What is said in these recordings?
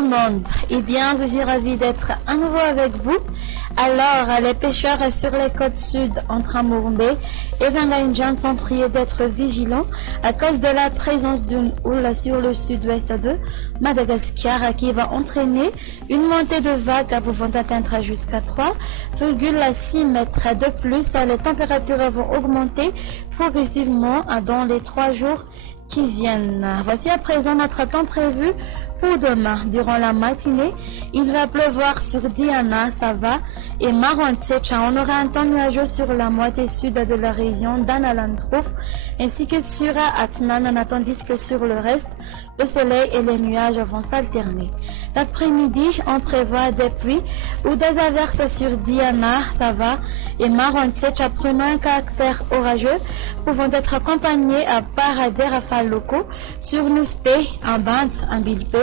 tout le monde. Eh bien, je suis ravie d'être à nouveau avec vous. Alors, les pêcheurs sur les côtes sud entre Amurumbe et Vangainjan sont priés d'être vigilants à cause de la présence d'une houle sur le sud-ouest de Madagascar qui va entraîner une montée de vagues pouvant atteindre jusqu'à 3,6 mètres. De plus, les températures vont augmenter progressivement dans les 3 jours qui viennent. Voici à présent notre temps prévu pour demain. Durant la matinée, il va pleuvoir sur Diana, Sava et Marantsecha. On aura un temps nuageux sur la moitié sud de la région d'Analantrouf ainsi que sur Atnanan, tandis que sur le reste, le soleil et les nuages vont s'alterner. L'après-midi, on prévoit des pluies ou des averses sur Diana, Sava et Marantsecha prenant un caractère orageux, pouvant être accompagnés par des rafales locaux sur Nuspe, en Band, en Bilpe,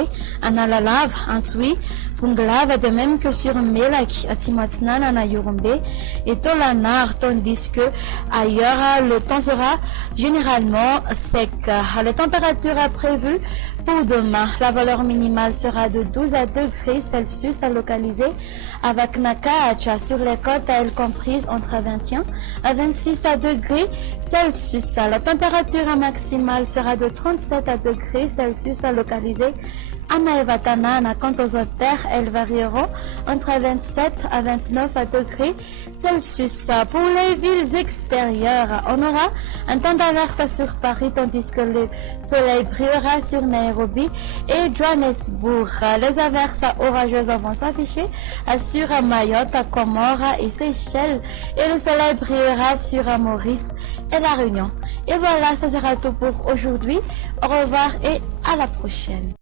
en Alalav, en Tsui, Punglav, de même que sur Melak, à Timatsnan, en Ayurumbe et Tolanar, tandis que ailleurs le temps sera généralement sec. Les températures prévues pour demain, la valeur minimale sera de 12 à degrés Celsius localisée avec Nakaacha sur les côtes, elles comprises entre 21 à 26 degrés Celsius. La température maximale sera de 37 degrés Celsius localisée à Naevatana. Quant aux autres terres, elles varieront entre 27 à 29 degrés Celsius. Pour les villes extérieures, on aura un temps d'averse sur Paris, tandis que le soleil brillera sur Nairobi et Johannesburg. Les averses orageuses vont s'afficher sur Mayotte, Comores et Seychelles, et le soleil brillera sur Maurice et La Réunion. Et voilà, ça sera tout pour aujourd'hui. Au revoir et à la prochaine.